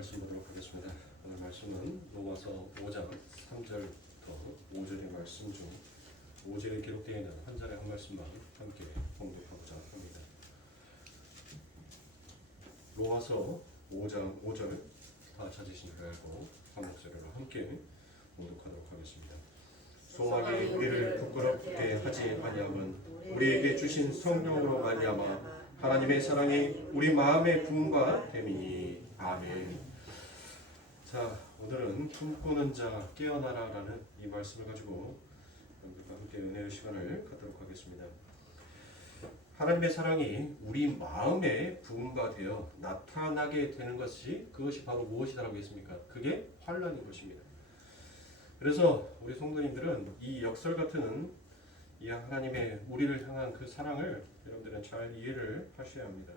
말씀 보도록 하겠습니다. 오늘 말씀은 로마서 5장 3절부터 5절의 말씀 중 5절에 기록되어 있는 한 절의 한 말씀만 함께 공독하고자 합니다. 로마서 5장 5절 다 찾으신 줄 알고 한 목소리로 함께 공독하도록 하겠습니다. 소망이 우리를 부끄럽게 하지 아니함은 우리에게 주신 성령으로 말미암아 하나님의 사랑이 우리 마음에 부음과 됨이니. 아멘. 자, 오늘은 꿈꾸는 자 깨어나라라는 이 말씀을 가지고 여러분들과 함께 은혜의 시간을 갖도록 하겠습니다. 하나님의 사랑이 우리 마음에 부음과 되어 나타나게 되는 것이 그것이 바로 무엇이라고 했습니까? 그게 환난인 것입니다. 그래서 우리 성도님들은 이 역설 같은 이 하나님의 우리를 향한 그 사랑을 여러분들은 잘 이해를 하셔야 합니다.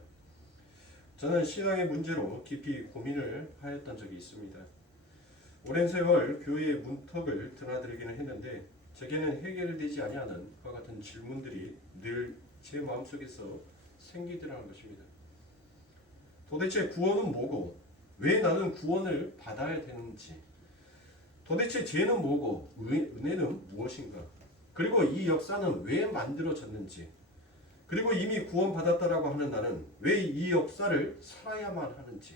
저는 신앙의 문제로 깊이 고민을 하였던 적이 있습니다. 오랜 세월 교회의 문턱을 드나들기는 했는데 제게는 해결되지 아니하는 그와 같은 질문들이 늘 제 마음속에서 생기더라는 것입니다. 도대체 구원은 뭐고 왜 나는 구원을 받아야 되는지, 도대체 죄는 뭐고 은혜는 무엇인가, 그리고 이 역사는 왜 만들어졌는지, 그리고 이미 구원받았다라고 하는 나는 왜 이 역사를 살아야만 하는지,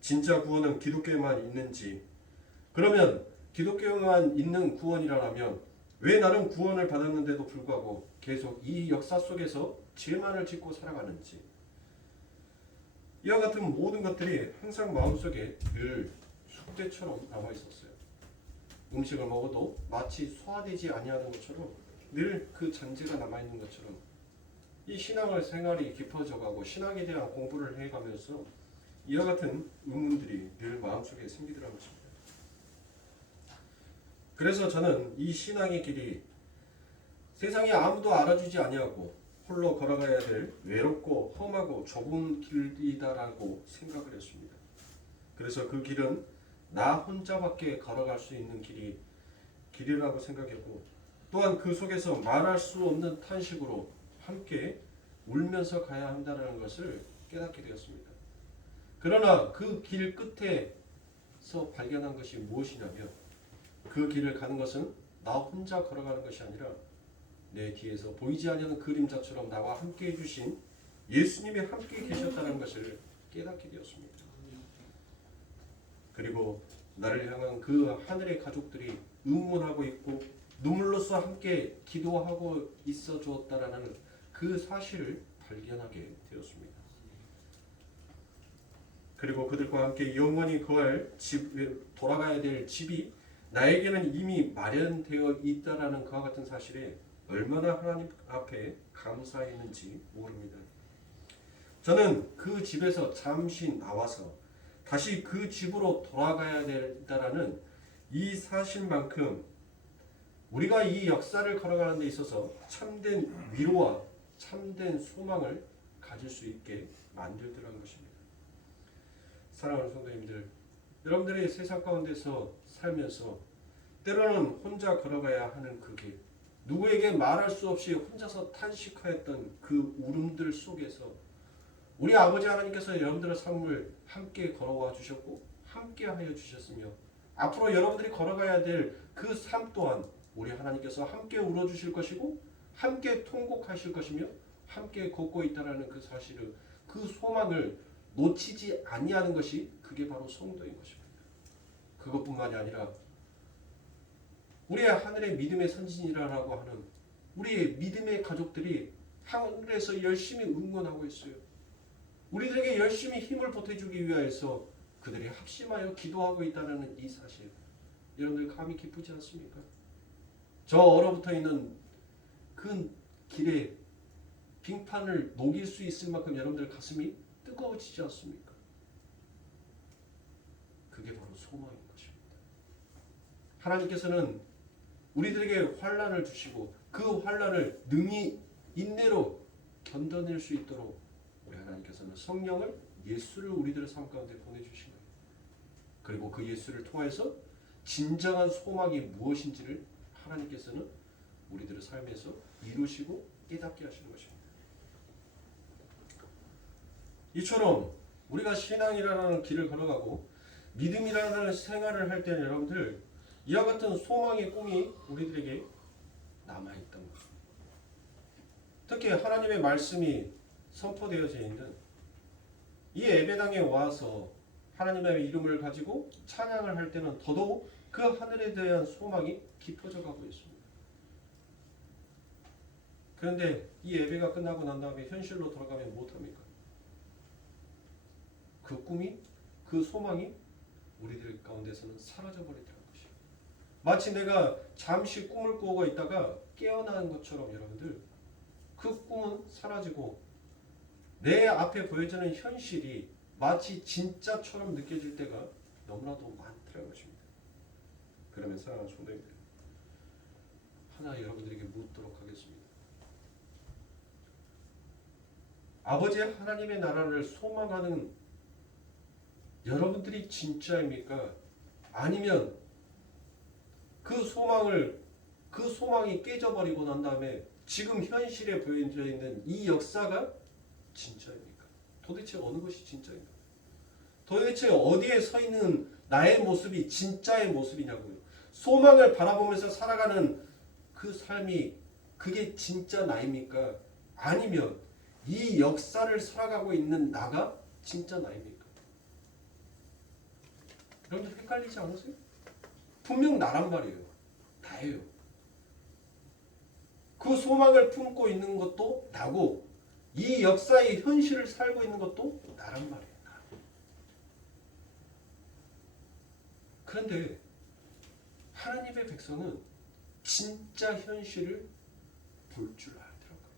진짜 구원은 기독교에만 있는지, 그러면 기독교에만 있는 구원이라면 왜 나는 구원을 받았는데도 불구하고 계속 이 역사 속에서 죄만을 짓고 살아가는지, 이와 같은 모든 것들이 항상 마음속에 늘 숙제처럼 남아있었어요. 음식을 먹어도 마치 소화되지 아니하는 것처럼 늘 그 잔재가 남아있는 것처럼 이 신앙을 생활이 깊어져가고 신앙에 대한 공부를 해가면서 이와 같은 의문들이 늘 마음속에 생기더라는 것입니다. 그래서 저는 이 신앙의 길이 세상에 아무도 알아주지 아니하고 홀로 걸어가야 될 외롭고 험하고 좁은 길이다라고 생각을 했습니다. 그래서 그 길은 나 혼자밖에 걸어갈 수 있는 길이라고 생각했고, 또한 그 속에서 말할 수 없는 탄식으로 함께 울면서 가야 한다는 것을 깨닫게 되었습니다. 그러나 그 길 끝에서 발견한 것이 무엇이냐면, 그 길을 가는 것은 나 혼자 걸어가는 것이 아니라 내 뒤에서 보이지 않는 그림자처럼 나와 함께 해주신 예수님이 함께 계셨다는 것을 깨닫게 되었습니다. 그리고 나를 향한 그 하늘의 가족들이 응원하고 있고 눈물로써 함께 기도하고 있어 주었다라는 그 사실을 발견하게 되었습니다. 그리고 그들과 함께 영원히 거할 돌아가야 될 집이 나에게는 이미 마련되어 있다라는 그와 같은 사실에 얼마나 하나님 앞에 감사했는지 모릅니다. 저는 그 집에서 잠시 나와서 다시 그 집으로 돌아가야 된다라는 이 사실만큼 우리가 이 역사를 걸어가는 데 있어서 참된 위로와 참된 소망을 가질 수 있게 만들더라는 것입니다. 사랑하는 성도님들, 여러분들이 세상 가운데서 살면서 때로는 혼자 걸어가야 하는 그 길, 누구에게 말할 수 없이 혼자서 탄식하였던 그 울음들 속에서 우리 아버지 하나님께서 여러분들의 삶을 함께 걸어와 주셨고 함께 하여 주셨으며, 앞으로 여러분들이 걸어가야 될 그 삶 또한 우리 하나님께서 함께 울어주실 것이고 함께 통곡하실 것이며 함께 걷고 있다는 그 사실을, 그 소망을 놓치지 아니하는 것이 그게 바로 성도인 것입니다. 그것뿐만이 아니라 우리의 하늘의 믿음의 선진이라고 하는 우리의 믿음의 가족들이 하늘에서 열심히 응원하고 있어요. 우리들에게 열심히 힘을 보태주기 위해서 그들이 합심하여 기도하고 있다는 이 사실, 여러분들 감이 기쁘지 않습니까? 저 얼어붙어 있는 그 길에 빙판을 녹일 수 있을 만큼 여러분들 가슴이 뜨거워지지 않습니까? 그게 바로 소망인 것입니다. 하나님께서는 우리들에게 환난을 주시고 그 환난을 능히 인내로 견뎌낼 수 있도록 우리 하나님께서는 성령을, 예수를 우리들의 삶 가운데 보내주신 거예요. 그리고 그 예수를 통해서 진정한 소망이 무엇인지를 하나님께서는 우리들의 삶에서 이루시고 깨닫게 하시는 것입니다. 이처럼 우리가 신앙이라는 길을 걸어가고 믿음이라는 생활을 할 때는 여러분들 이와 같은 소망의 꿈이 우리들에게 남아있단 말이에요. 특히 하나님의 말씀이 선포되어져 있는 이 예배당에 와서 하나님의 이름을 가지고 찬양을 할 때는 더더욱 그 하늘에 대한 소망이 깊어져 가고 있습니다. 그런데 이 예배가 끝나고 난 다음에 현실로 돌아가면 못합니까? 그 꿈이, 그 소망이 우리들 가운데서는 사라져버리더라는 것이에요. 마치 내가 잠시 꿈을 꾸고 있다가 깨어나는 것처럼 여러분들 그 꿈은 사라지고 내 앞에 보여지는 현실이 마치 진짜처럼 느껴질 때가 너무나도 많더라는 것입니다. 그러면 사랑하는 성도님들, 하나 여러분들에게 묻도록 하겠습니다. 아버지 하나님의 나라를 소망하는 여러분들이 진짜입니까? 아니면 그 소망이 깨져버리고 난 다음에 지금 현실에 보여져 있는 이 역사가 진짜입니까? 도대체 어느 것이 진짜입니까? 도대체 어디에 서 있는 나의 모습이 진짜의 모습이냐고요. 소망을 바라보면서 살아가는 그 삶이 그게 진짜 나입니까? 아니면 이 역사를 살아가고 있는 나가 진짜 나입니까? 여러분들 헷갈리지 않으세요? 분명 나란 말이에요. 나예요. 그 소망을 품고 있는 것도 나고 이 역사의 현실을 살고 있는 것도 나란 말이에요. 나. 그런데 하나님의 백성은 진짜 현실을 볼 줄 알더라고요.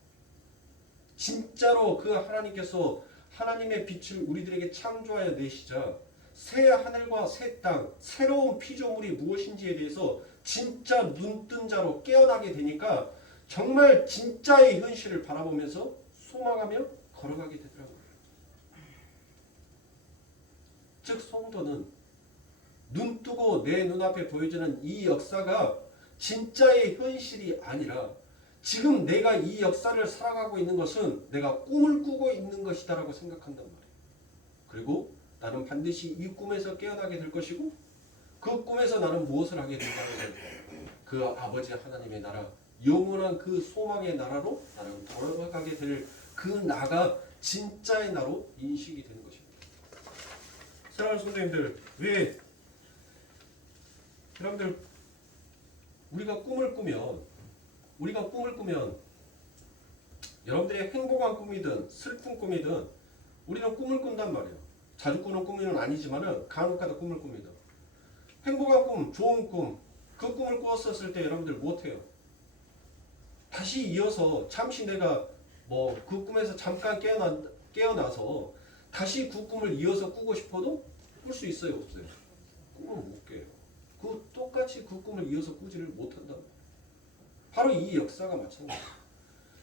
진짜로 그 하나님께서 하나님의 빛을 우리들에게 창조하여 내시자 새 하늘과 새 땅, 새로운 피조물이 무엇인지에 대해서 진짜 눈뜬 자로 깨어나게 되니까 정말 진짜의 현실을 바라보면서 소망하며 걸어가게 되더라고요. 즉 성도는 눈뜨고 내 눈앞에 보여지는 이 역사가 진짜의 현실이 아니라 지금 내가 이 역사를 살아가고 있는 것은 내가 꿈을 꾸고 있는 것이다라고 생각한단 말이에요. 그리고 나는 반드시 이 꿈에서 깨어나게 될 것이고 그 꿈에서 나는 무엇을 하게 된다는 그 아버지 하나님의 나라, 영원한 그 소망의 나라로 나는 돌아가게 될 그 나가 진짜의 나로 인식이 되는 것입니다. 사랑하는 성도님들, 왜 여러분들 우리가 꿈을 꾸면 여러분들의 행복한 꿈이든 슬픈 꿈이든 우리는 꿈을 꾼단 말이에요. 자주 꾸는 꿈은 아니지만은 간혹가다 꿈을 꿉니다. 행복한 꿈, 좋은 꿈, 그 꿈을 꾸었을 때 여러분들 못해요. 다시 이어서 잠시 내가 그 꿈에서 잠깐 깨어나서 다시 그 꿈을 이어서 꾸고 싶어도 꿀 수 있어요, 없어요? 꿈을 못 깨요. 똑같이 그 꿈을 이어서 꾸지를 못한다. 바로 이 역사가 마찬가지예요.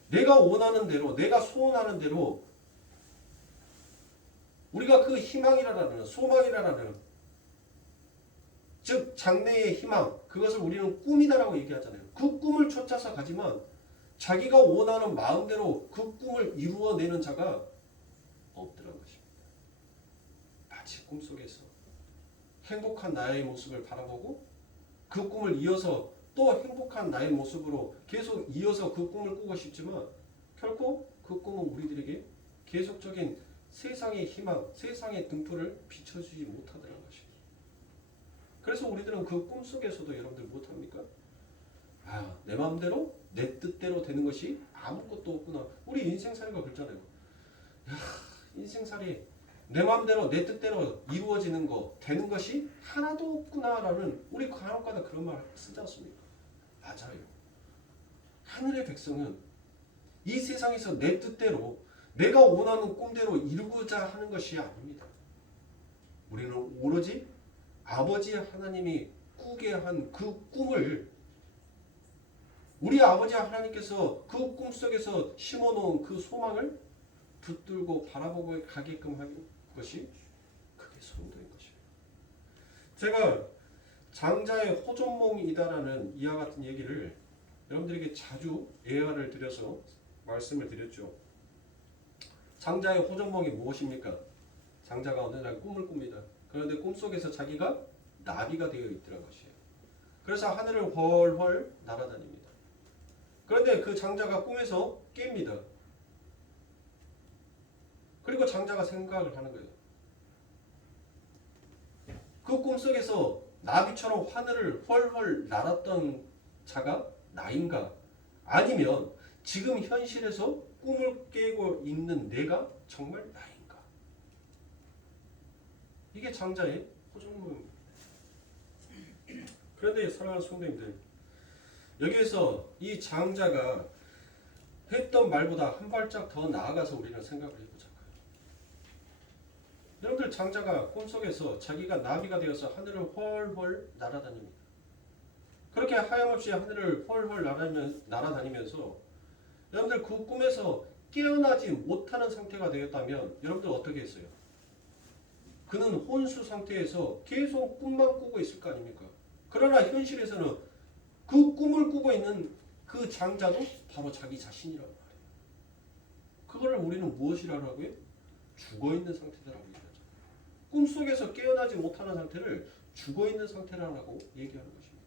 내가 원하는 대로, 내가 소원하는 대로 우리가 그 희망이라는 소망이라는 즉 장래의 희망, 그것을 우리는 꿈이다라고 얘기하잖아요. 그 꿈을 쫓아서 가지만 자기가 원하는 마음대로 그 꿈을 이루어내는 자가 없더라는 것입니다. 마치 꿈속에서 행복한 나의 모습을 바라보고 그 꿈을 이어서 또 행복한 나의 모습으로 계속 이어서 그 꿈을 꾸고 싶지만 결코 그 꿈은 우리들에게 계속적인 세상의 희망, 세상의 등불을 비춰주지 못하더라는 것입니다. 그래서 우리들은 그 꿈속에서도 여러분들 못합니까? 내 마음대로 내 뜻대로 되는 것이 아무것도 없구나. 우리 인생살이가 그렇잖아요. 인생살이 내 마음대로 내 뜻대로 이루어지는 거, 되는 것이 하나도 없구나라는 우리 간혹가다 그런 말 쓰지 않습니까? 맞아요. 하늘의 백성은 이 세상에서 내 뜻대로 내가 원하는 꿈대로 이루고자 하는 것이 아닙니다. 우리는 오로지 아버지 하나님이 꾸게 한 그 꿈을 우리 아버지 하나님께서 그 꿈속에서 심어놓은 그 소망을 붙들고 바라보고 가게끔 하는 것이 그게 성도인 것입니다. 제가 장자의 호전몽이다라는 이와 같은 얘기를 여러분들에게 자주 예화를 들여서 말씀을 드렸죠. 장자의 호전몽이 무엇입니까? 장자가 어느 날 꿈을 꿉니다. 그런데 꿈속에서 자기가 나비가 되어 있더란 것이에요. 그래서 하늘을 훨훨 날아다닙니다. 그런데 그 장자가 꿈에서 깹니다. 그리고 장자가 생각을 하는 거예요. 그 꿈속에서 나비처럼 하늘을 훨훨 날았던 자가 나인가? 아니면 지금 현실에서 꿈을 깨고 있는 내가 정말 나인가? 이게 장자의 호정무입니다. 그런데 사랑하는 성도님들, 여기에서 이 장자가 했던 말보다 한 발짝 더 나아가서 우리는 생각을 해보자고요. 여러분들, 장자가 꿈속에서 자기가 나비가 되어서 하늘을 훨훨 날아다닙니다. 그렇게 하염없이 하늘을 훨훨 날아다니면서 여러분들 그 꿈에서 깨어나지 못하는 상태가 되었다면 여러분들 어떻게 했어요? 그는 혼수 상태에서 계속 꿈만 꾸고 있을 거 아닙니까? 그러나 현실에서는 그 꿈을 꾸고 있는 그 장자도 바로 자기 자신이란 말이에요. 그거를 우리는 무엇이라고 하고요? 죽어있는 상태라고 얘기하죠. 꿈속에서 깨어나지 못하는 상태를 죽어있는 상태라고 얘기하는 것입니다.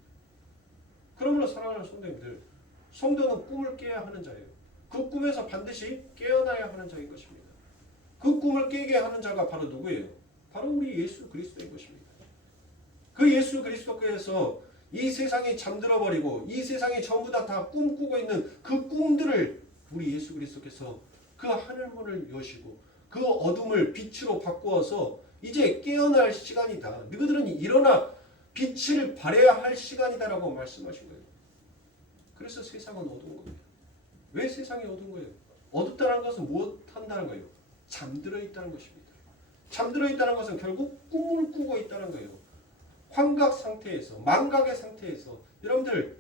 그러므로 사랑하는 성도님들, 성도는 꿈을 깨야 하는 자예요. 그 꿈에서 반드시 깨어나야 하는 자인 것입니다. 그 꿈을 깨게 하는 자가 바로 누구예요? 바로 우리 예수 그리스도인 것입니다. 그 예수 그리스도께서 이 세상이 잠들어 버리고 이 세상이 전부 다 꿈꾸고 있는 그 꿈들을 우리 예수 그리스도께서 그 하늘문을 여시고 그 어둠을 빛으로 바꾸어서 이제 깨어날 시간이다. 너희들은 일어나 빛을 발해야 할 시간이다라고 말씀하신 거예요. 그래서 세상은 어두운 겁니다. 왜 세상이 어두운 거예요? 어둡다는 것은 무엇한다는 거예요? 잠들어 있다는 것입니다. 잠들어 있다는 것은 결국 꿈을 꾸고 있다는 거예요. 환각 상태에서, 망각의 상태에서 여러분들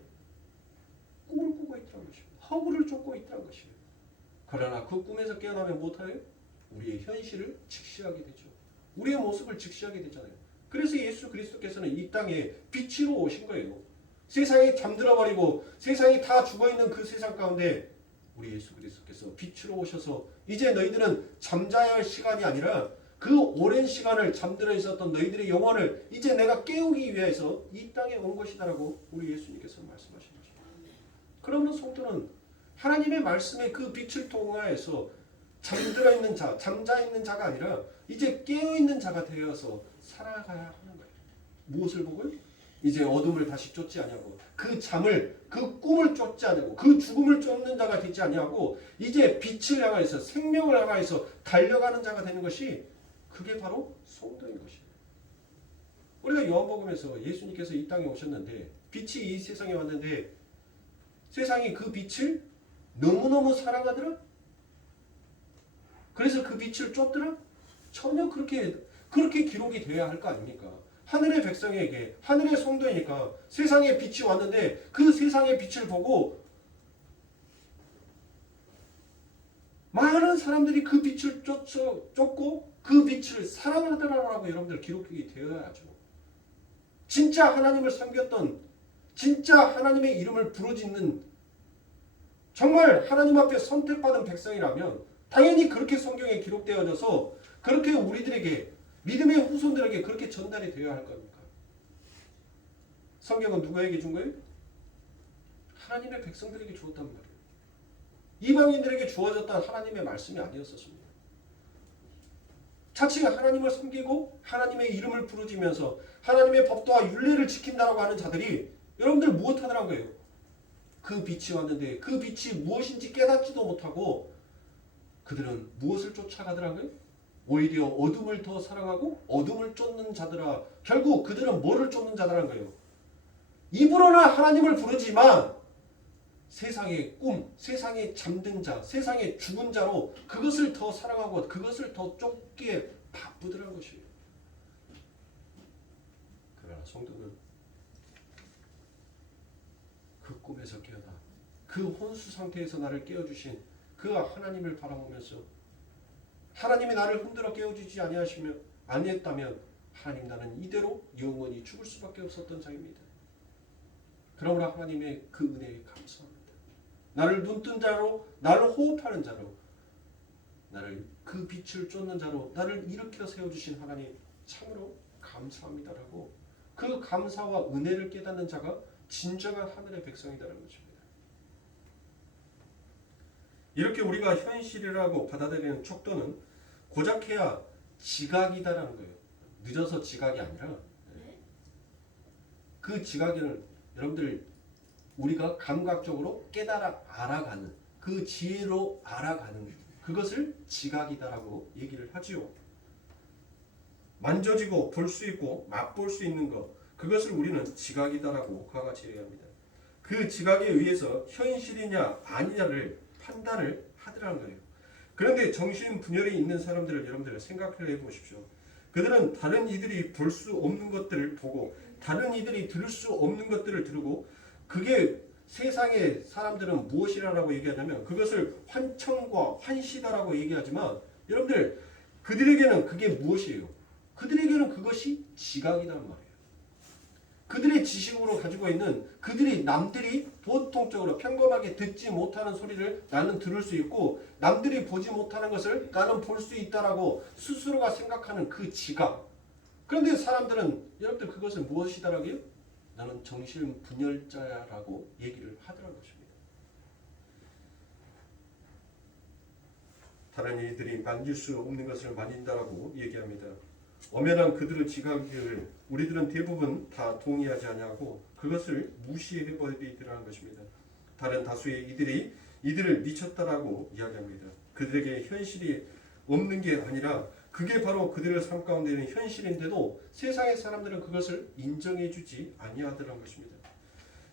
꿈을 꾸고 있다는 것입니다. 허구를 쫓고 있다는 것이에요. 그러나 그 꿈에서 깨어나면 못해요? 우리의 현실을 직시하게 되죠. 우리의 모습을 직시하게 되잖아요. 그래서 예수 그리스도께서는 이 땅에 빛으로 오신 거예요. 세상이 잠들어 버리고 세상이 다 죽어있는 그 세상 가운데 우리 예수 그리스도께서 빛으로 오셔서 이제 너희들은 잠자야 할 시간이 아니라 그 오랜 시간을 잠들어 있었던 너희들의 영혼을 이제 내가 깨우기 위해서 이 땅에 온 것이다라고 우리 예수님께서 말씀하신 거죠. 그러므로 성도는 하나님의 말씀의 그 빛을 통하여서 잠들어 있는 자, 잠자 있는 자가 아니라 이제 깨어 있는 자가 되어서 살아가야 하는 거예요. 무엇을 보고요? 이제 어둠을 다시 쫓지 아니하고 그 잠을, 그 꿈을 쫓지 아니하고 그 죽음을 쫓는 자가 되지 아니하고 이제 빛을 향하여서 생명을 향하여서 달려가는 자가 되는 것이 그게 바로 성도인 것이에요. 우리가 요한복음에서 예수님께서 이 땅에 오셨는데 빛이 이 세상에 왔는데 세상이 그 빛을 너무너무 사랑하더라? 그래서 그 빛을 쫓더라? 전혀 그렇게 기록이 되어야 할 거 아닙니까? 하늘의 백성에게, 하늘의 성도이니까 세상에 빛이 왔는데 그 세상의 빛을 보고 많은 사람들이 그 빛을 쫓고 그 빛을 사랑하더라라고 여러분들 기록이 되어야죠. 진짜 하나님을 섬겼던, 진짜 하나님의 이름을 부르짖는 정말 하나님 앞에 선택받은 백성이라면 당연히 그렇게 성경에 기록되어져서 그렇게 우리들에게 믿음의 후손들에게 그렇게 전달이 되어야 할 겁니까? 성경은 누구에게 준 거예요? 하나님의 백성들에게 주었단 말이에요. 이방인들에게 주어졌던 하나님의 말씀이 아니었었습니다. 자칭 하나님을 섬기고 하나님의 이름을 부르짖으면서 하나님의 법도와 율례를 지킨다라고 하는 자들이 여러분들 무엇하더란 거예요? 그 빛이 왔는데 그 빛이 무엇인지 깨닫지도 못하고 그들은 무엇을 쫓아가더라고요? 오히려 어둠을 더 사랑하고 어둠을 쫓는 자들아. 결국 그들은 뭐를 쫓는 자들한 거예요? 입으로는 하나님을 부르지만 세상의 꿈, 세상의 잠든 자, 세상의 죽은 자로 그것을 더 사랑하고 그것을 더 쫓기에 바쁘더란 것이에요. 그러나 성도는 그 꿈에서 깨어나 그 혼수 상태에서 나를 깨워주신 그 하나님을 바라보면서 하나님이 나를 흔들어 깨워주지 아니했다면 하나님 나는 이대로 영원히 죽을 수밖에 없었던 자입니다. 그러므로 하나님의 그 은혜에 감사합니다. 나를 눈뜬 자로, 나를 호흡하는 자로, 나를 그 빛을 쫓는 자로 나를 일으켜 세워주신 하나님 참으로 감사합니다라고 그 감사와 은혜를 깨닫는 자가 진정한 하늘의 백성이다라는 것입니다. 이렇게 우리가 현실이라고 받아들이는 척도는 고작해야 지각이다라는 거예요. 늦어서 지각이 아니라 그 지각을 여러분들 우리가 감각적으로 깨달아 알아가는 그 지혜로 알아가는 그것을 지각이다라고 얘기를 하지요. 만져지고 볼 수 있고 맛볼 수 있는 것 그것을 우리는 지각이다라고 그와 같이 얘기합니다. 그 지각에 의해서 현실이냐 아니냐를 판단을 하더라는 거예요. 그런데 정신분열이 있는 사람들을 여러분들 생각해 보십시오. 그들은 다른 이들이 볼 수 없는 것들을 보고 다른 이들이 들을 수 없는 것들을 들고 그게 세상의 사람들은 무엇이라고 얘기하냐면 그것을 환청과 환시다라고 얘기하지만 여러분들 그들에게는 그게 무엇이에요? 그들에게는 그것이 지각이란 말이에요. 그들의 지식으로 가지고 있는 그들이 남들이 보통적으로 평범하게 듣지 못하는 소리를 나는 들을 수 있고 남들이 보지 못하는 것을 나는 볼 수 있다라고 스스로가 생각하는 그 지각. 그런데 사람들은 여러분들 그것을 무엇이다라고요? 나는 정신분열자야라고 얘기를 하더라는 것입니다. 다른 이들이 만질 수 없는 것을 만진다라고 얘기합니다. 엄연한 그들의 지각을 우리들은 대부분 다 동의하지 않냐고 그것을 무시해 버리더라는 것입니다. 다른 다수의 이들이 이들을 미쳤다라고 이야기합니다. 그들에게 현실이 없는 게 아니라 그게 바로 그들의 삶 가운데 있는 현실인데도 세상의 사람들은 그것을 인정해주지 아니하더라는 것입니다.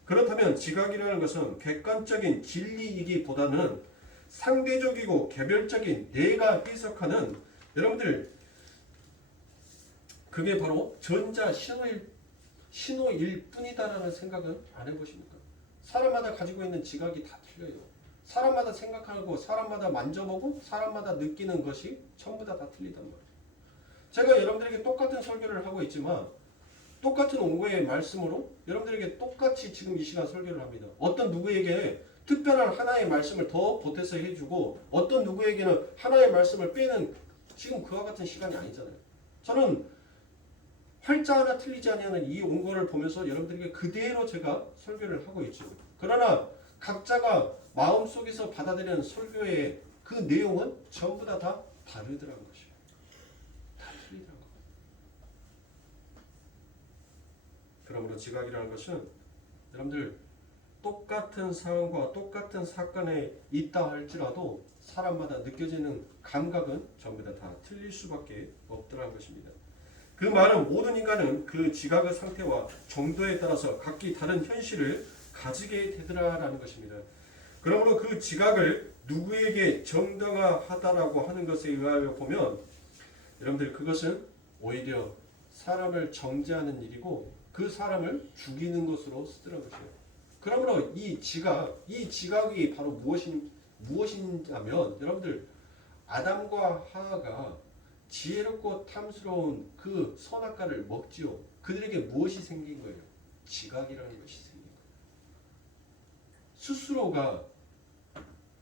그렇다면 지각이라는 것은 객관적인 진리이기보다는 상대적이고 개별적인 내가 해석하는 여러분들 그게 바로 전자 신호일 뿐이다라는 생각은 안 해보십니까? 사람마다 가지고 있는 지각이 다 틀려요. 사람마다 생각하고 사람마다 만져보고 사람마다 느끼는 것이 전부 다 틀리단 말이에요. 제가 여러분들에게 똑같은 설교를 하고 있지만 똑같은 온고의 말씀으로 여러분들에게 똑같이 지금 이 시간 설교를 합니다. 어떤 누구에게 특별한 하나의 말씀을 더 보태서 해주고 어떤 누구에게는 하나의 말씀을 빼는 지금 그와 같은 시간이 아니잖아요. 저는 활자 하나 틀리지 않는 이 온고를 보면서 여러분들에게 그대로 제가 설교를 하고 있죠. 그러나 각자가 마음속에서 받아들이는 설교의 그 내용은 전부 다 다르더라는 것이에요. 다 틀리더라는 거예요. 그러므로 지각이라는 것은 여러분들 똑같은 상황과 똑같은 사건에 있다 할지라도 사람마다 느껴지는 감각은 전부 다 틀릴 수밖에 없더라는 것입니다. 그 말은 모든 인간은 그 지각의 상태와 정도에 따라서 각기 다른 현실을 가지게 되더라라는 것입니다. 그러므로 그 지각을 누구에게 정당화하다라고 하는 것에 의하여 보면 여러분들 그것은 오히려 사람을 정죄하는 일이고 그 사람을 죽이는 것으로 쓰더라는 것이에요. 그러므로 이 지각이 바로 무엇이냐면 여러분들 아담과 하와가 지혜롭고 탐스러운 그 선악과를 먹지요. 그들에게 무엇이 생긴 거예요? 지각이라는 것이 생긴 거예요.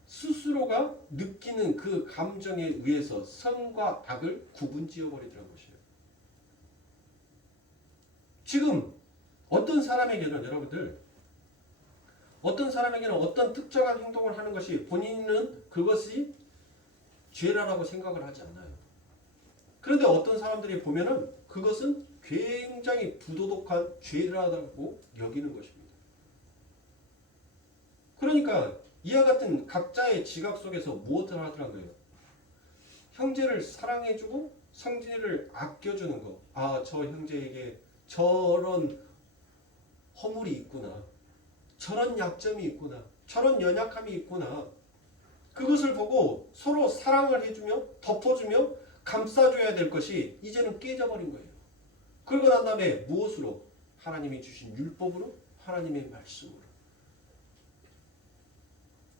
스스로가 느끼는 그 감정에 의해서 선과 악을 구분지어 버리더라는 것이에요. 지금 어떤 사람에게는 여러분들 어떤 특정한 행동을 하는 것이 본인은 그것이 죄라고 생각을 하지 않아요. 그런데 어떤 사람들이 보면은 그것은 굉장히 부도덕한 죄라고 여기는 것입니다. 그러니까 이와 같은 각자의 지각 속에서 무엇을 하더라고요? 형제를 사랑해주고 성질을 아껴주는 거. 아, 저 형제에게 저런 허물이 있구나. 저런 약점이 있구나. 저런 연약함이 있구나. 그것을 보고 서로 사랑을 해주며 덮어주며 감싸줘야 될 것이 이제는 깨져버린 거예요. 그러고 난 다음에 무엇으로? 하나님이 주신 율법으로, 하나님의 말씀으로.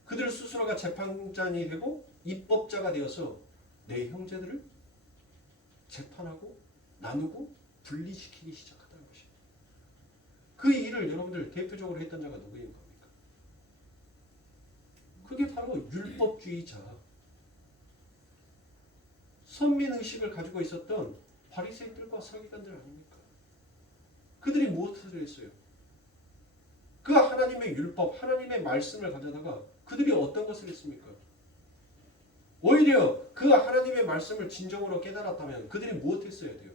그들 스스로가 재판장이 되고 입법자가 되어서 내 형제들을 재판하고 나누고 분리시키기 시작하다는 것입니다. 그 일을 여러분들 대표적으로 했던 자가 누구인 겁니까? 그게 바로 율법주의자. 선민의식을 가지고 있었던 바리새인들과 서기관들 아닙니까? 그들이 무엇을 했어요? 그 하나님의 율법, 하나님의 말씀을 가져다가 그들이 어떤 것을 했습니까? 오히려 그 하나님의 말씀을 진정으로 깨달았다면 그들이 무엇했어야 돼요?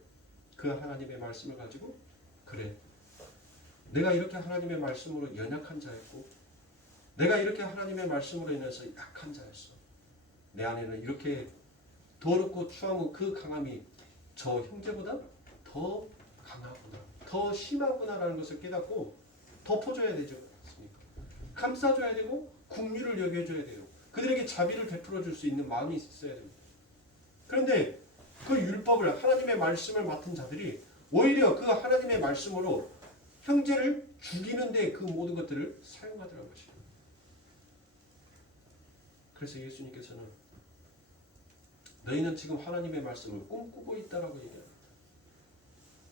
그 하나님의 말씀을 가지고 그래, 내가 이렇게 하나님의 말씀으로 연약한 자였고 내가 이렇게 하나님의 말씀으로 인해서 약한 자였어. 내 안에는 이렇게 더럽고 추하고 그 강함이 저 형제보다 더 강하구나, 더 심하구나라는 것을 깨닫고 덮어줘야 되지 않습니까? 감싸줘야 되고 긍휼을 여겨줘야 돼요. 그들에게 자비를 베풀어 줄 수 있는 마음이 있어야 됩니다. 그런데 그 율법을, 하나님의 말씀을 맡은 자들이 오히려 그 하나님의 말씀으로 형제를 죽이는 데 그 모든 것들을 사용하더라는 것이에요. 그래서 예수님께서는 너희는 지금 하나님의 말씀을 꿈꾸고 있다라고 얘기합니다.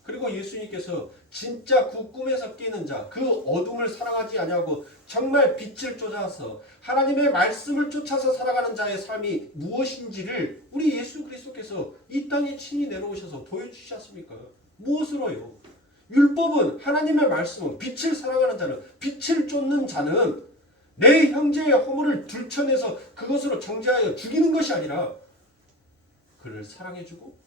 그리고 예수님께서 진짜 그 꿈에서 깨는 자, 그 어둠을 사랑하지 아니하고 정말 빛을 쫓아서 하나님의 말씀을 쫓아서 살아가는 자의 삶이 무엇인지를 우리 예수 그리스도께서 이 땅에 친히 내려오셔서 보여주시지 않습니까? 무엇으로요? 율법은, 하나님의 말씀은, 빛을 사랑하는 자는, 빛을 쫓는 자는 내 형제의 허물을 들춰내서 그것으로 정죄하여 죽이는 것이 아니라 그를 사랑해주고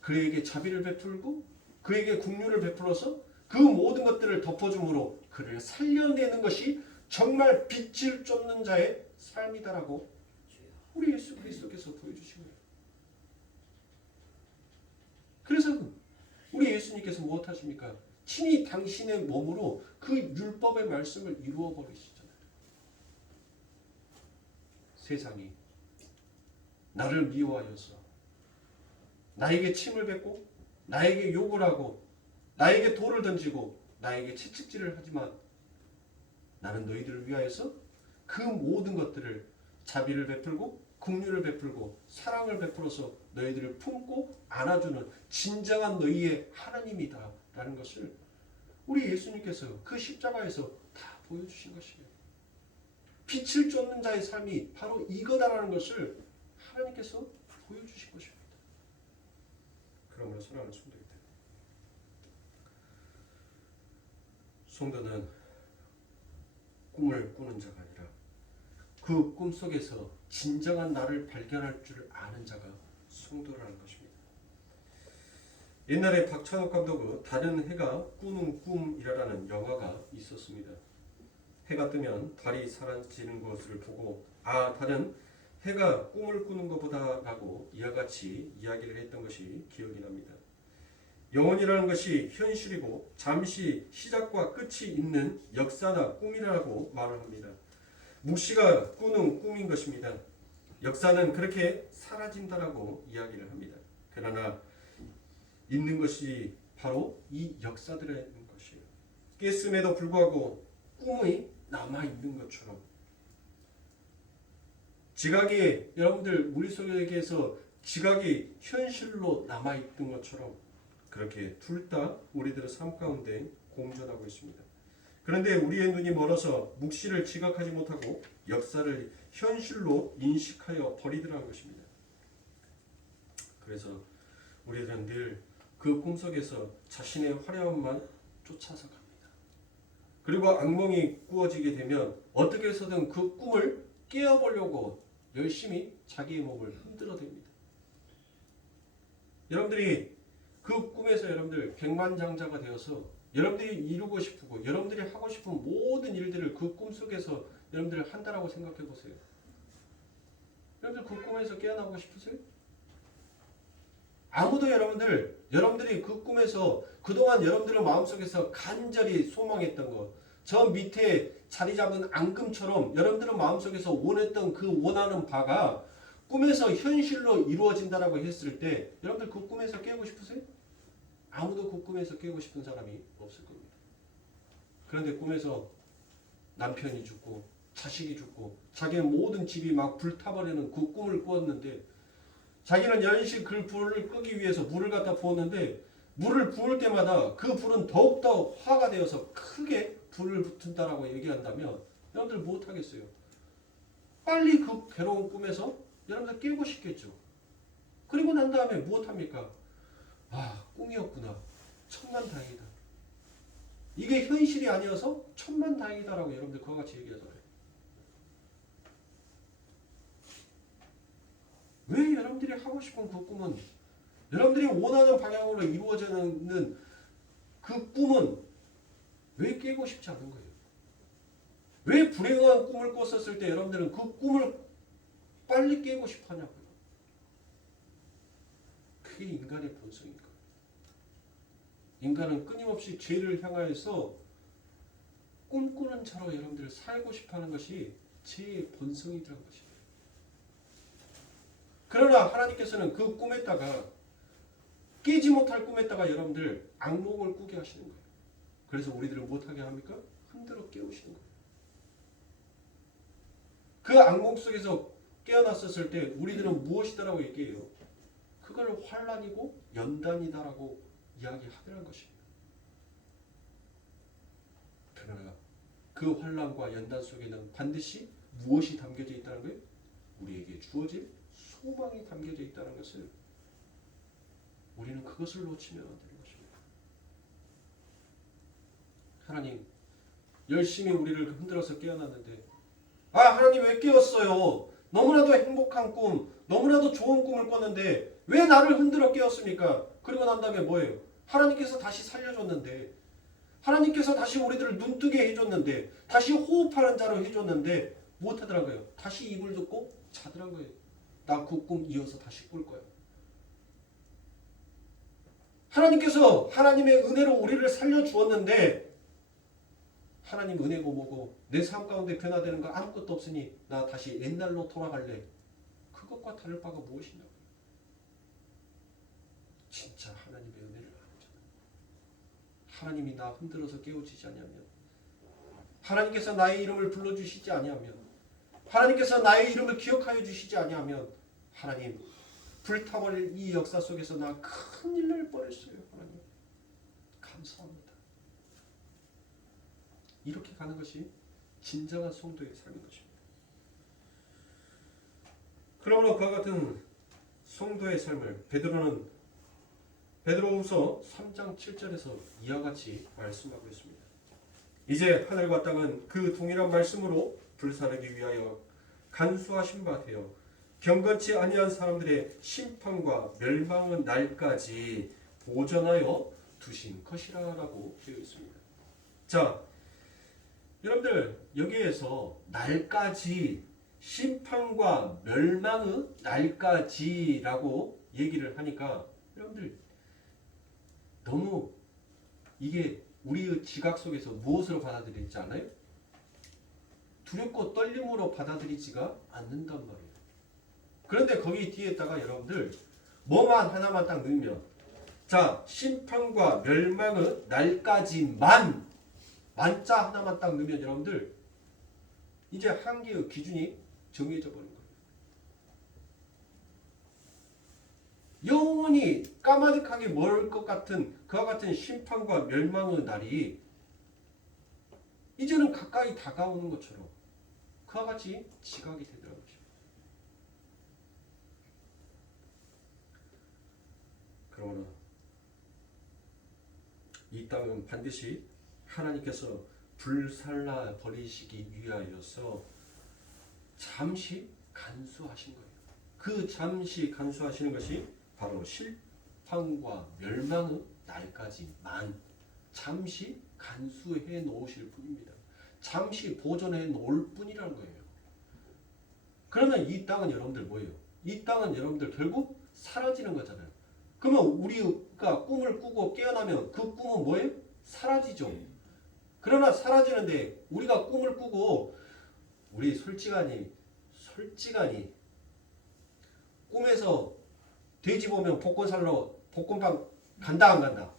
그에게 자비를 베풀고 그에게 긍휼을 베풀어서 그 모든 것들을 덮어줌으로 그를 살려내는 것이 정말 빛을 쫓는 자의 삶이다라고 우리 예수 그리스도께서 보여주신 거예요. 그래서 우리 예수님께서 무엇하십니까? 친히 당신의 몸으로 그 율법의 말씀을 이루어 버리시잖아요. 세상이 나를 미워하여서 나에게 침을 뱉고 나에게 욕을 하고 나에게 돌을 던지고 나에게 채찍질을 하지만 나는 너희들을 위하여서 그 모든 것들을 자비를 베풀고 긍휼을 베풀고 사랑을 베풀어서 너희들을 품고 안아주는 진정한 너희의 하나님이다 라는 것을 우리 예수님께서 그 십자가에서 다 보여주신 것이에요. 빛을 쫓는 자의 삶이 바로 이거다라는 것을 하나님께서 보여주신 것입니다. 그러므로 사랑하는 성도들, 성도는 꿈을 꾸는 자가 아니라 그 꿈속에서 진정한 나를 발견할 줄 아는 자가 성도라는 것입니다. 옛날에 박찬욱 감독의 다른 해가 꾸는 꿈이라는 영화가 있었습니다. 해가 뜨면 달이 사라지는 것을 보고 달은 해가 꿈을 꾸는 것보다 라고 이와 같이 이야기를 했던 것이 기억이 납니다. 영혼이라는 것이 현실이고 잠시 시작과 끝이 있는 역사나 꿈이라고 말을 합니다. 묵시가 꾸는 꿈인 것입니다. 역사는 그렇게 사라진다라고 이야기를 합니다. 그러나 있는 것이 바로 이 역사들의 것이에요. 깼음에도 불구하고 꿈이 남아있는 것처럼 지각이 여러분들 머릿속에서 지각이 현실로 남아있던 것처럼 그렇게 둘 다 우리들의 삶 가운데 공존하고 있습니다. 그런데 우리의 눈이 멀어서 묵시를 지각하지 못하고 역사를 현실로 인식하여 버리더라는 것입니다. 그래서 우리들은 늘 그 꿈속에서 자신의 화려함만 쫓아서 갑니다. 그리고 악몽이 꾸어지게 되면 어떻게 해서든 그 꿈을 깨어보려고 열심히 자기의 몸을 흔들어댑니다. 여러분들이 그 꿈에서 여러분들 백만장자가 되어서 여러분들이 이루고 싶고 여러분들이 하고 싶은 모든 일들을 그 꿈속에서 여러분들 한다라고 생각해 보세요. 여러분들 그 꿈에서 깨어나고 싶으세요? 아무도 여러분들이 그 꿈에서 그동안 여러분들의 마음속에서 간절히 소망했던 것, 저 밑에 자리 잡은 앙금처럼 여러분들의 마음속에서 원했던 그 원하는 바가 꿈에서 현실로 이루어진다라고 했을 때 여러분들 그 꿈에서 깨고 싶으세요? 아무도 그 꿈에서 깨고 싶은 사람이 없을 겁니다. 그런데 꿈에서 남편이 죽고 자식이 죽고 자기의 모든 집이 막 불타버리는 그 꿈을 꾸었는데 자기는 연실 그 불을 끄기 위해서 물을 갖다 부었는데 물을 부을 때마다 그 불은 더욱더 화가 되어서 크게 불을 붙은다라고 얘기한다면 여러분들 못하겠어요. 빨리 그 괴로운 꿈에서 여러분들 깨고 싶겠죠. 그리고 난 다음에 무엇합니까? 아, 꿈이었구나. 천만다행이다. 이게 현실이 아니어서 천만다행이다라고 여러분들 그와 같이 얘기하잖아요. 왜 여러분들이 하고 싶은 그 꿈은, 여러분들이 원하는 방향으로 이루어지는 그 꿈은 왜 깨고 싶지 않은 거예요? 왜 불행한 꿈을 꿨었을 때 여러분들은 그 꿈을 빨리 깨고 싶어 하냐고요? 그게 인간의 본성인 거예요. 인간은 끊임없이 죄를 향하여서 꿈꾸는 자로 여러분들 살고 싶어 하는 것이 제 본성이라는 것입니다. 그러나 하나님께서는 그 꿈에다가, 깨지 못할 꿈에다가 여러분들 악몽을 꾸게 하시는 거예요. 그래서 우리들을 못하게 합니까? 흔들어 깨우시는 거예요. 그 악몽 속에서 깨어났었을 때 우리들은 무엇이다라고 얘기해요? 그걸 환란이고 연단이다라고 이야기하더라는 것입니다. 그러나 그 환란과 연단 속에는 반드시 무엇이 담겨져 있다는 거예요? 우리에게 주어질 소망이 담겨져 있다는 것을, 우리는 그것을 놓치면 안 되는 것입니다. 하나님, 열심히 우리를 흔들어서 깨어났는데, 아, 하나님 왜 깨웠어요? 너무나도 행복한 꿈, 너무나도 좋은 꿈을 꿨는데 왜 나를 흔들어 깨웠습니까? 그리고 난 다음에 뭐예요? 하나님께서 다시 살려줬는데, 하나님께서 다시 우리들을 눈뜨게 해줬는데, 다시 호흡하는 자로 해줬는데 못하더라고요. 다시 입을 덮고 자더란 거예요. 나 그 꿈 이어서 다시 꿀 거야. 하나님께서 하나님의 은혜로 우리를 살려주었는데, 하나님 은혜고 뭐고 내 삶 가운데 변화되는 거 아무것도 없으니 나 다시 옛날로 돌아갈래. 그것과 다를 바가 무엇이냐고. 진짜 하나님의 은혜를 알았잖아요. 하나님이 나 흔들어서 깨우치지 아니하면, 하나님께서 나의 이름을 불러주시지 아니하면, 하나님께서 나의 이름을 기억하여 주시지 아니하면, 하나님, 불타버릴 이 역사 속에서 나 큰일 날 뻔했어요. 하나님, 감사합니다. 이렇게 가는 것이 진정한 성도의 삶인 것입니다. 그러므로 그와 같은 성도의 삶을 베드로후서 3장 7절에서 이와 같이 말씀하고 있습니다. 이제 하늘과 땅은 그 동일한 말씀으로 불사르기 위하여 간수하신 바 되어 경건치 아니한 사람들의 심판과 멸망의 날까지 보전하여 두신 것이라고 되어 있습니다. 자, 여러분들 여기에서 날까지, 심판과 멸망의 날까지라고 얘기를 하니까 여러분들 너무 이게 우리의 지각 속에서 무엇으로 받아들이지 않아요? 두렵고 떨림으로 받아들이지가 않는단 말이에요. 그런데 거기 뒤에다가 여러분들 뭐만 하나만 딱 넣으면, 자, 심판과 멸망의 날까지만, 만자 하나만 딱 넣으면 여러분들 이제 한계의 기준이 정해져 버린 거예요. 영원히 까마득하게 멀 것 같은 그와 같은 심판과 멸망의 날이 이제는 가까이 다가오는 것처럼 그와 같이 지각이 되더라고요. 그러나 이 땅은 반드시 하나님께서 불살라 버리시기 위하여서 잠시 간수하신 거예요. 그 잠시 간수하시는 것이 바로 심판과 멸망의 날까지만 잠시 간수해 놓으실 뿐입니다. 잠시 보존해 놓을 뿐이라는 거예요. 그러면 이 땅은 여러분들 뭐예요? 이 땅은 여러분들 결국 사라지는 거잖아요. 그러면 우리가 꿈을 꾸고 깨어나면 그 꿈은 뭐예요? 사라지죠. 그러나 사라지는데 우리가 꿈을 꾸고 우리 솔직하니 꿈에서 돼지 보면 복권 사러 복권방 간다 안 간다?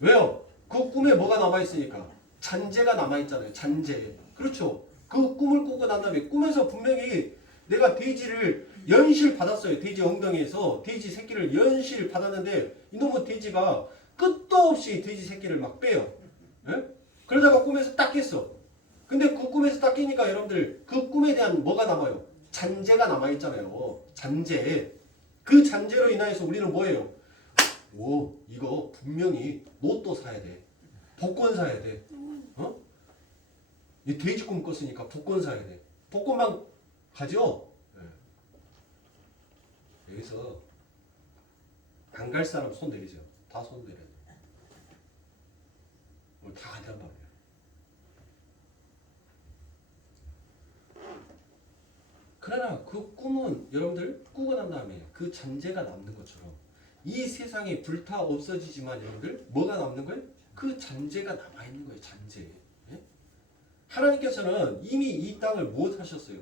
왜요? 그 꿈에 뭐가 남아있으니까 잔재가 남아있잖아요. 잔재. 그렇죠. 그 꿈을 꾸고 난 다음에 꿈에서 분명히 내가 돼지를 연실 받았어요. 돼지 엉덩이에서 돼지 새끼를 연실 받았는데 이놈의 돼지가 끝도 없이 돼지 새끼를 막 빼요. 예? 그러다가 꿈에서 딱 깼어. 근데 그 꿈에서 딱 깨니까 여러분들 그 꿈에 대한 뭐가 남아요? 잔재가 남아있잖아요. 잔재. 그 잔재로 인하여서 우리는 뭐예요? 오, 이거 분명히 로또 사야 돼. 복권 사야 돼. 어? 이 돼지꿈 꿨으니까 복권 사야 돼. 복권만 가죠? 네. 여기서 안 갈 사람 손 내리죠. 다 손 내려야 돼. 다 간단 말이에요. 그러나 그 꿈은 여러분들 꾸고 난 다음에 그 잔재가 남는 것처럼 이 세상이 불타 없어지지만 여러분들 뭐가 남는 거예요? 그 잔재가 남아있는 거예요. 잔재. 예? 하나님께서는 이미 이 땅을 무엇 하셨어요?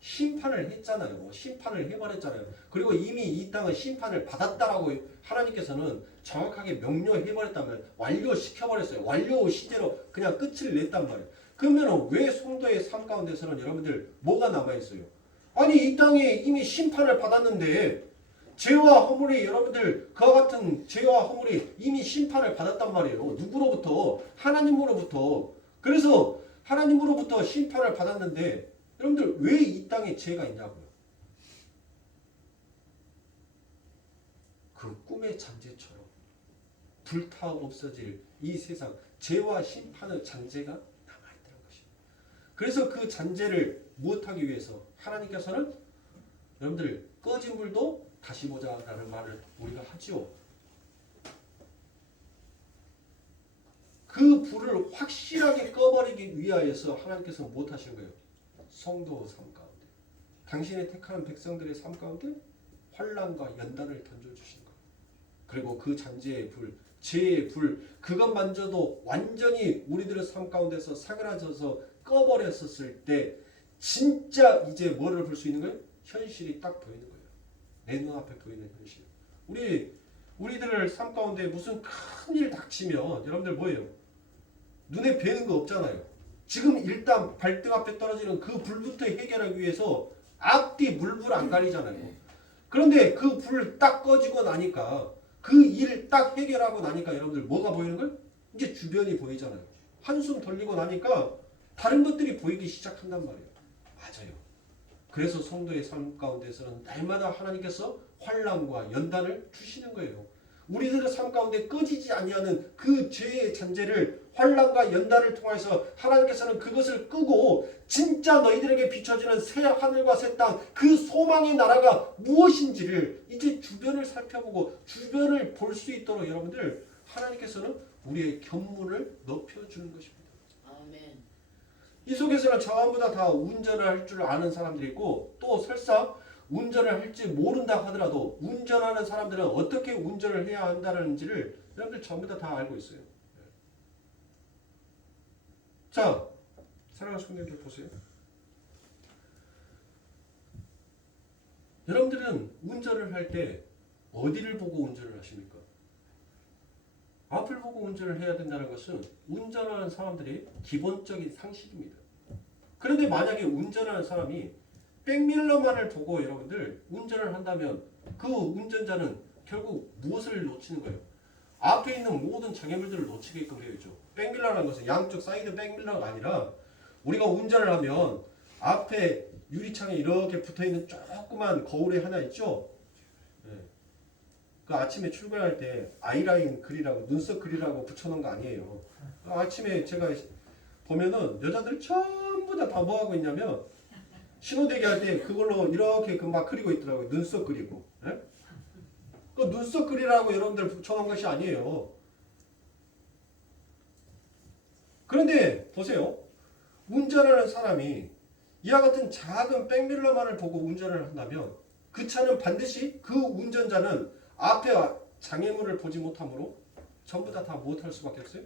심판을 했잖아요. 심판을 해버렸잖아요. 그리고 이미 이 땅은 심판을 받았다라고 하나님께서는 정확하게 명료해버렸다면 완료시켜버렸어요. 완료 시제로 그냥 끝을 냈단 말이에요. 그러면 왜 성도의 삶 가운데서는 여러분들 뭐가 남아있어요? 아니 이 땅에 이미 심판을 받았는데 죄와 허물이 여러분들 그와 같은 죄와 허물이 이미 심판을 받았단 말이에요. 누구로부터? 하나님으로부터. 그래서 하나님으로부터 심판을 받았는데 여러분들 왜 이 땅에 죄가 있냐고요. 그 꿈의 잔재처럼 불타 없어질 이 세상 죄와 심판의 잔재가 남아있다는 것입니다. 그래서 그 잔재를 무엇하기 위해서 하나님께서는 여러분들 꺼진 불도 다시 보자라는 말을 우리가 하죠. 그 불을 확실하게 꺼버리기 위하여서 하나님께서 무엇하신 거예요? 성도 삶 가운데 당신의 택하는 백성들의 삶 가운데 환난과 연단을 던져주신 거예요. 그리고 그 잔재의 불, 죄의 불 그것만저도 완전히 우리들의 삶 가운데서 사그라져서 꺼버렸었을 때 진짜 이제 뭐를 볼 수 있는 거예요? 현실이 딱 보이는 거예요. 내 눈앞에 보이는 현실. 우리들의 삶 가운데 무슨 큰일 닥치면 여러분들 뭐예요? 눈에 뵈는 거 없잖아요. 지금 일단 발등 앞에 떨어지는 그 불부터 해결하기 위해서 앞뒤 물불 안 가리잖아요. 그런데 그 불 딱 꺼지고 나니까 그 일 딱 해결하고 나니까 여러분들 뭐가 보이는 거예요? 이제 주변이 보이잖아요. 한숨 돌리고 나니까 다른 것들이 보이기 시작한단 말이에요. 맞아요. 그래서 성도의 삶 가운데서는 날마다 하나님께서 환난과 연단을 주시는 거예요. 우리들의 삶 가운데 꺼지지 아니하는 그 죄의 잔재를 환난과 연단을 통해서 하나님께서는 그것을 끄고 진짜 너희들에게 비춰지는 새 하늘과 새 땅 그 소망의 나라가 무엇인지를 이제 주변을 살펴보고 주변을 볼 수 있도록 여러분들 하나님께서는 우리의 견문을 높여주는 것입니다. 아멘. 이 속에서는 저함보다 다 운전을 할 줄 아는 사람들이 있고 또 설사 운전을 할지 모른다 하더라도 운전하는 사람들은 어떻게 운전을 해야 한다는지를 여러분들 전부 다 알고 있어요. 자, 사랑하는 성도님들 보세요. 여러분들은 운전을 할 때 어디를 보고 운전을 하십니까? 앞을 보고 운전을 해야 된다는 것은 운전하는 사람들의 기본적인 상식입니다. 그런데 만약에 운전하는 사람이 백밀러만을 보고 여러분들 운전을 한다면 그 운전자는 결국 무엇을 놓치는 거예요? 앞에 있는 모든 장애물들을 놓치게끔 되어 있죠. 백밀러라는 것은 양쪽 사이드 백밀러가 아니라 우리가 운전을 하면 앞에 유리창에 이렇게 붙어있는 조그만 거울이 하나 있죠. 네. 그 아침에 출근할 때 아이라인 그리라고 눈썹 그리라고 붙여놓은 거 아니에요. 아침에 제가 보면은 여자들 전부 다 뭐 하고 있냐면 신호대기 할 때 그걸로 이렇게 막 그리고 있더라고요. 눈썹 그리고. 네? 그 눈썹 그리라고 여러분들 붙여놓은 것이 아니에요. 그런데 보세요. 운전하는 사람이 이와 같은 작은 백밀러만을 보고 운전을 한다면 그 차는 반드시 그 운전자는 앞에 장애물을 보지 못하므로 전부 다 못할 수밖에 없어요.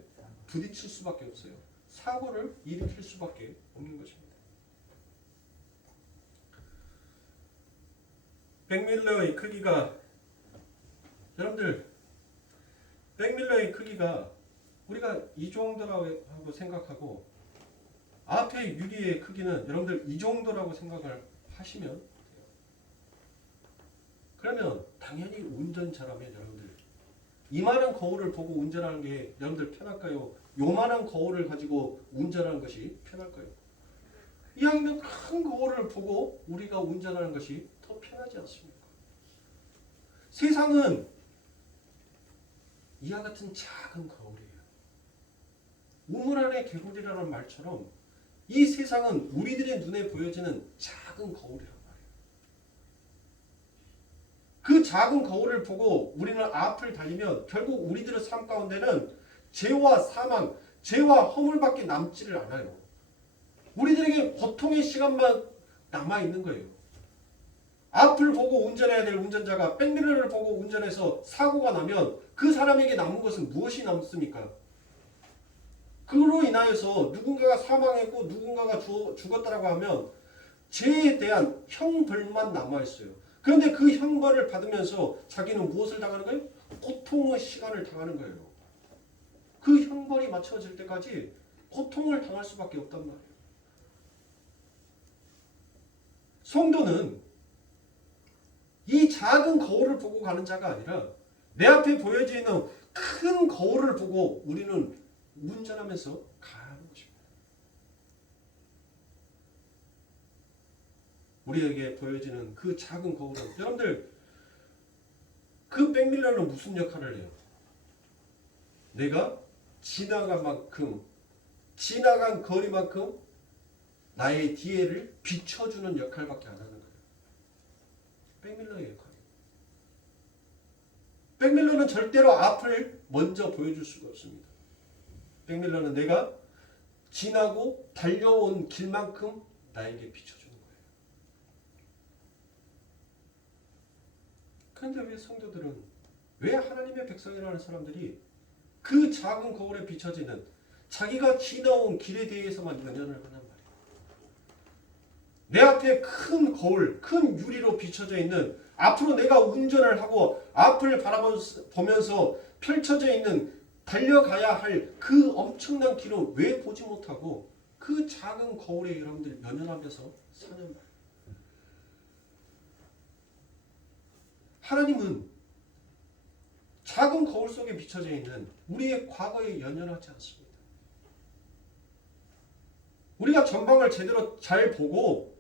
부딪힐 수밖에 없어요. 사고를 일으킬 수밖에 없는 것입니다. 백밀러의 크기가 여러분들 백밀러의 크기가 우리가 이 정도라고 생각하고 앞에 유리의 크기는 여러분들 이 정도라고 생각을 하시면 돼요. 그러면 당연히 운전자라면 여러분들 이만한 거울을 보고 운전하는 게 여러분들 편할까요? 요만한 거울을 가지고 운전하는 것이 편할까요? 이왕 있는 큰 거울을 보고 우리가 운전하는 것이 더 편하지 않습니까? 세상은 이와 같은 작은 거울이에요. 우물 안에 개구리라는 말처럼 이 세상은 우리들의 눈에 보여지는 작은 거울이란 말이에요. 그 작은 거울을 보고 우리는 앞을 달리면 결국 우리들의 삶 가운데는 죄와 사망, 죄와 허물밖에 남지를 않아요. 우리들에게 고통의 시간만 남아있는 거예요. 앞을 보고 운전해야 될 운전자가 백미러를 보고 운전해서 사고가 나면 그 사람에게 남은 것은 무엇이 남습니까? 그로 인하여서 누군가가 사망했고 누군가가 죽었다라고 하면 죄에 대한 형벌만 남아있어요. 그런데 그 형벌을 받으면서 자기는 무엇을 당하는 거예요? 고통의 시간을 당하는 거예요. 그 형벌이 맞춰질 때까지 고통을 당할 수밖에 없단 말이에요. 성도는 이 작은 거울을 보고 가는 자가 아니라 내 앞에 보여지는 큰 거울을 보고 우리는 운전하면서 가는 것입니다. 우리에게 보여지는 그 작은 거울은 여러분들 그 백밀러는 무슨 역할을 해요? 내가 지나간 만큼 지나간 거리만큼 나의 뒤에를 비춰주는 역할밖에 안 하는 거예요. 백밀러의 역할이에요. 백밀러는 절대로 앞을 먼저 보여줄 수가 없습니다. 백밀러는 내가 지나고 달려온 길만큼 나에게 비춰주는 거예요. 그런데 왜 성도들은, 왜 하나님의 백성이라는 사람들이 그 작은 거울에 비춰지는 자기가 지나온 길에 대해서만 연연을 하는 말이에요. 내 앞에 큰 거울, 큰 유리로 비춰져 있는, 앞으로 내가 운전을 하고 앞을 바라보면서 펼쳐져 있는 달려가야 할 그 엄청난 길을 왜 보지 못하고 그 작은 거울에 여러분들 연연하면서 사는 말이에요. 하나님은 작은 거울 속에 비춰져 있는 우리의 과거에 연연하지 않습니다. 우리가 전방을 제대로 잘 보고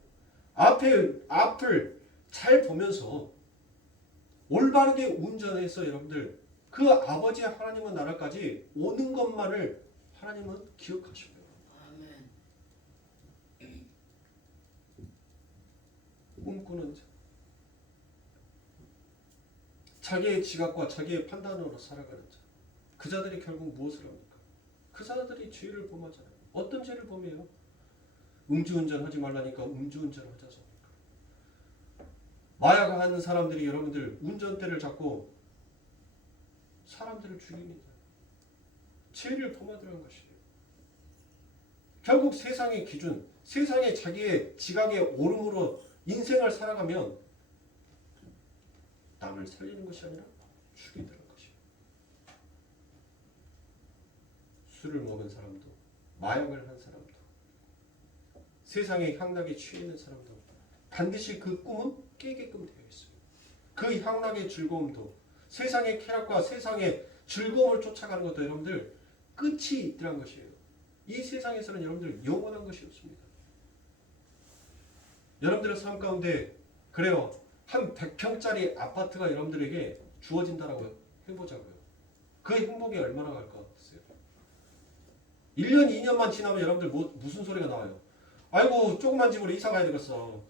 앞을 잘 보면서 올바르게 운전해서 여러분들 그 아버지의 하나님의 나라까지 오는 것만을 하나님은 기억하시고요. 아멘. 꿈꾸는 자, 자기의 지각과 자기의 판단으로 살아가는 자, 그 자들이 결국 무엇을 합니까? 그 자들이 죄를 범하잖아요. 어떤 죄를 범해요? 음주운전 하지 말라니까 음주운전을 하지 않습니까? 마약하는 사람들이 여러분들 운전대를 잡고 사람들을 죽입니다. 죄를 범하더라는 것이에요. 결국 세상의 기준, 세상의 자기의 지각의 오름으로 인생을 살아가면 남을 살리는 것이 아니라 죽이더라는 것이에요. 술을 먹은 사람도, 마약을 한 사람도, 세상의 향락에 취해 있는 사람도 반드시 그 꿈은 깨게끔 되어 있어요. 그 향락의 즐거움도, 세상의 쾌락과 세상의 즐거움을 쫓아가는 것도 여러분들 끝이 있더란 것이에요. 이 세상에서는 여러분들 영원한 것이 없습니다. 여러분들의 삶 가운데 그래요. 한 100평짜리 아파트가 여러분들에게 주어진다라고 해보자고요. 그 행복이 얼마나 갈 것 같으세요? 1년, 2년만 지나면 여러분들 무슨 소리가 나와요? 아이고 조그만 집으로 이사 가야 되겠어.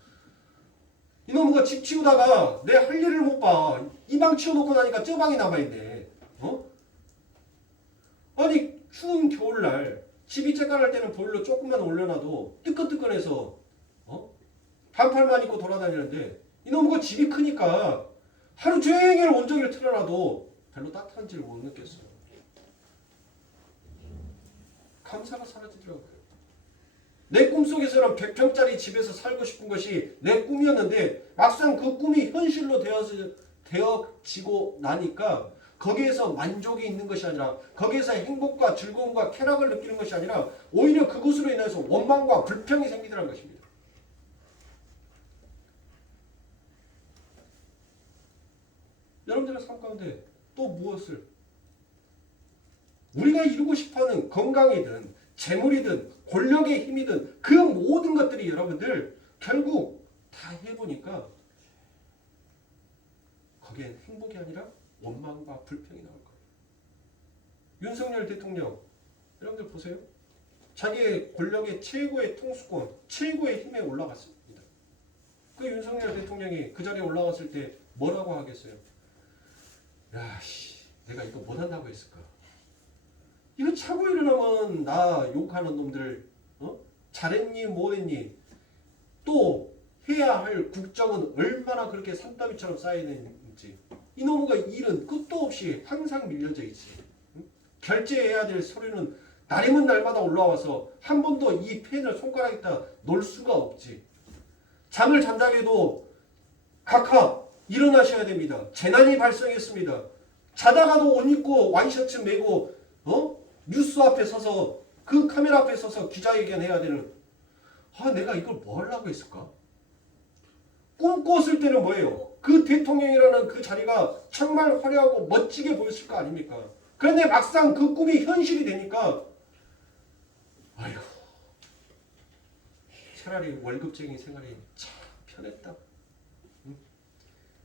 이놈가 집 치우다가 내 할 일을 못 봐. 이 방 치워놓고 나니까 저 방이 남아있네. 아니 추운 겨울날 집이 쬐깐할 때는 보일러 조금만 올려놔도 뜨끈뜨끈해서 반팔만 입고 돌아다니는데 이놈의 집이 크니까 하루 종일 온전히를 틀어놔도 별로 따뜻한지를 못 느꼈어요. 감사가 사라지더라고요. 내 꿈속에서는 100평짜리 집에서 살고 싶은 것이 내 꿈이었는데 막상 그 꿈이 현실로 되어지고 나니까 거기에서 만족이 있는 것이 아니라, 거기에서 행복과 즐거움과 쾌락을 느끼는 것이 아니라 오히려 그것으로 인해서 원망과 불평이 생기더라는 것입니다. 여러분들의 삶 가운데 또 무엇을 우리가 이루고 싶어하는 건강이든 재물이든 권력의 힘이든 그 모든 것들이 여러분들 결국 다 해보니까 거기엔 행복이 아니라 원망과 불평이 나올 거예요. 윤석열 대통령 여러분들 보세요. 자기의 권력의 최고의 통수권, 최고의 힘에 올라갔습니다. 그 윤석열 대통령이 그 자리에 올라갔을 때 뭐라고 하겠어요? 야, 내가 이거 못한다고 했을까? 이거 차고 일어나면 나 욕하는 놈들 잘했니 뭐했니? 또 해야 할 국정은 얼마나 그렇게 산더미처럼 쌓여있는지 이놈의 일은 끝도 없이 항상 밀려져 있지. 결제해야 될 서류는 날이면 날마다 올라와서 한 번도 이 펜을 손가락에다 놓을 수가 없지. 잠을 잔다게도 각하 일어나셔야 됩니다. 재난이 발생했습니다. 자다가도 옷 입고 와이셔츠 메고 뉴스 앞에 서서 그 카메라 앞에 서서 기자회견 해야 되는 내가 이걸 뭐 하려고 했을까? 꿈꿨을 때는 뭐예요? 그 대통령이라는 그 자리가 정말 화려하고 멋지게 보였을 거 아닙니까? 그런데 막상 그 꿈이 현실이 되니까 아이고 차라리 월급쟁이 생활이 참 편했다.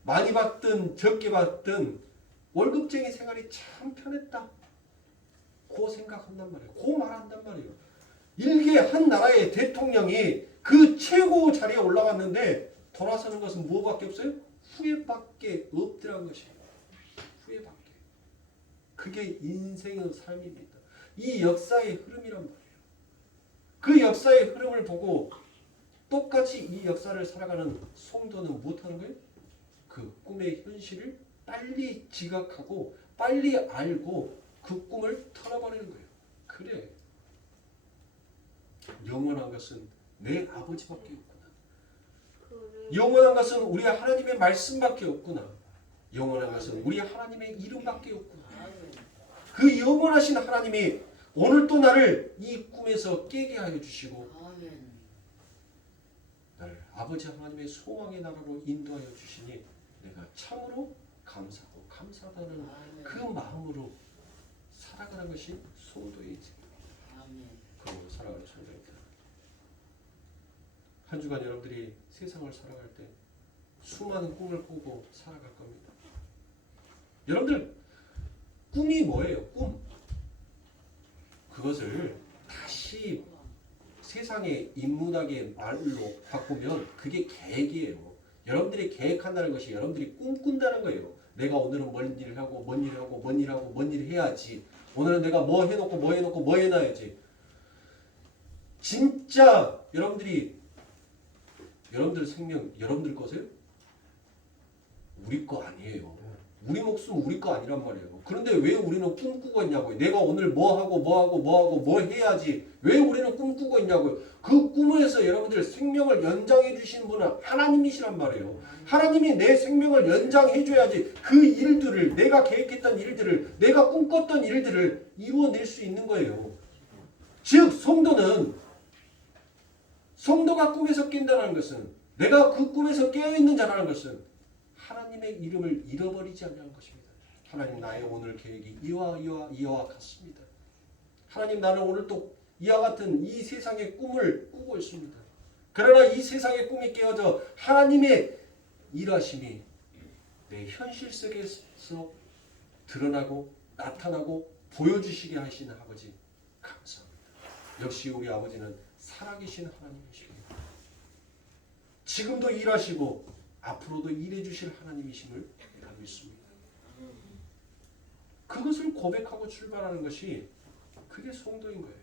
많이 받든 적게 받든 월급쟁이 생활이 참 편했다. 고 생각한단 말이에요. 고 말한단 말이에요. 일개 한 나라의 대통령이 그 최고 자리에 올라갔는데 돌아서는 것은 뭐밖에 없어요? 후회밖에 없더란 것이에요. 후회밖에. 그게 인생의 삶입니다. 이 역사의 흐름이란 말이에요. 그 역사의 흐름을 보고 똑같이 이 역사를 살아가는 성도는 못하는 거예요? 그 꿈의 현실을 빨리 지각하고 빨리 알고 그 꿈을 털어버리는 거예요. 그래. 영원한 것은 내 아버지밖에 없구나. 영원한 것은 우리 하나님의 말씀밖에 없구나. 영원한 것은 우리 하나님의 이름밖에 없구나. 그 영원하신 하나님이 오늘 또 나를 이 꿈에서 깨게 하여 주시고 나를 아버지 하나님의 소망의 나라로 인도하여 주시니 내가 참으로 감사하고 감사하다는 그 마음으로 살아가는 것이 성도의 인생입니다. 그러고 살아가는 성도입니다. 한 주간 여러분들이 세상을 살아갈 때 수많은 꿈을 꾸고 살아갈 겁니다. 여러분들 꿈이 뭐예요? 꿈. 그것을 다시 세상의 인문학의 말로 바꾸면 그게 계획이에요. 여러분들이 계획한다는 것이 여러분들이 꿈꾼다는 거예요. 내가 오늘은 뭔 일을 하고 뭔 일을 하고 뭔 일을 하고 뭔 일을 해야지. 오늘은 내가 뭐 해놓고 뭐 해놓고 뭐 해놔야지. 진짜 여러분들 생명 여러분들 거세요? 우리 거 아니에요. 우리 목숨 우리 거 아니란 말이에요. 그런데 왜 우리는 꿈꾸고 있냐고요. 내가 오늘 뭐 하고 뭐 해야지. 왜 우리는 꿈꾸고 있냐고요. 그 꿈에서 여러분들 생명을 연장해 주신 분은 하나님이시란 말이에요. 하나님이 내 생명을 연장해 줘야지 그 일들을 내가 계획했던 일들을 내가 꿈꿨던 일들을 이루어낼 수 있는 거예요. 즉 성도가 꿈에서 깬다는 것은 내가 그 꿈에서 깨어있는 자라는 것은 하나님의 이름을 잃어버리지 않냐는 것입니다. 하나님 나의 오늘 계획이 이와 같습니다. 하나님 나는 오늘 또 이와 같은 이 세상의 꿈을 꾸고 있습니다. 그러나 이 세상의 꿈이 깨어져 하나님의 일하심이 내 현실 속에서 드러나고 나타나고 보여주시게 하시는 아버지 감사합니다. 역시 우리 아버지는 살아계신 하나님이십니다. 지금도 일하시고 앞으로도 일해 주실 하나님이심을 내가 믿습니다. 그것을 고백하고 출발하는 것이 그게 성도인 거예요.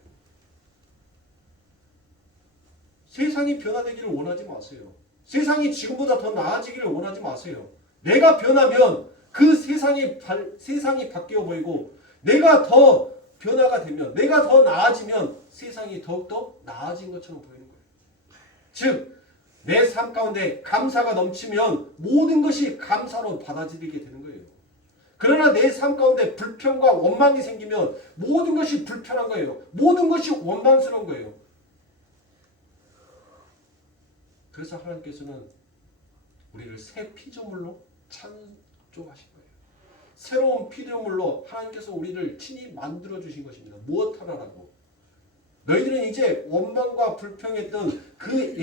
세상이 변화되기를 원하지 마세요. 세상이 지금보다 더 나아지기를 원하지 마세요. 내가 변하면 그 세상이 바뀌어 보이고 내가 더 변화가 되면 내가 더 나아지면 세상이 더욱더 나아진 것처럼 보이는 거예요. 즉 내 삶 가운데 감사가 넘치면 모든 것이 감사로 받아들이게 되는 거예요. 그러나 내 삶 가운데 불평과 원망이 생기면 모든 것이 불편한 거예요. 모든 것이 원망스러운 거예요. 그래서 하나님께서는 우리를 새 피조물로 창조하신 거예요. 새로운 피조물로 하나님께서 우리를 친히 만들어 주신 것입니다. 무엇 하나라고? 너희들은 이제 원망과 불평했던 그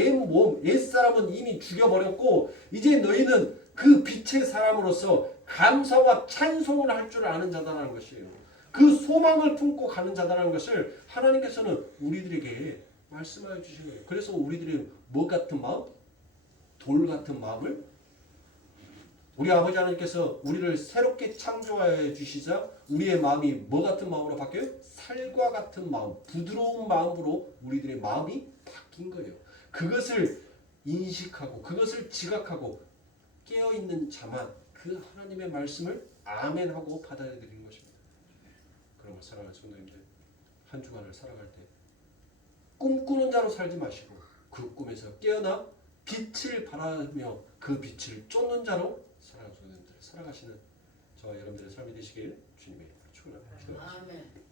옛사람은 이미 죽여버렸고 이제 너희는 그 빛의 사람으로서 감사와 찬송을 할 줄 아는 자다라는 것이에요. 그 소망을 품고 가는 자다라는 것을 하나님께서는 우리들에게 말씀하여 주신 거예요. 그래서 우리들이 뭐 같은 마음? 돌 같은 마음을 우리 아버지 하나님께서 우리를 새롭게 창조하여 주시자 우리의 마음이 뭐 같은 마음으로 바뀌어요? 살과 같은 마음, 부드러운 마음으로 우리들의 마음이 바뀐 거예요. 그것을 인식하고 그것을 지각하고 깨어있는 자만 그 하나님의 말씀을 아멘하고 받아들이는 것입니다. 그런 걸 사랑하는 성도님들, 한 주간을 살아갈 때 꿈꾸는 자로 살지 마시고 그 꿈에서 깨어나 빛을 바라며 그 빛을 쫓는 자로 사랑하는 성도님들 살아가시는 저와 여러분들의 삶이 되시길 주님의 이름으로 축원합니다. 아멘.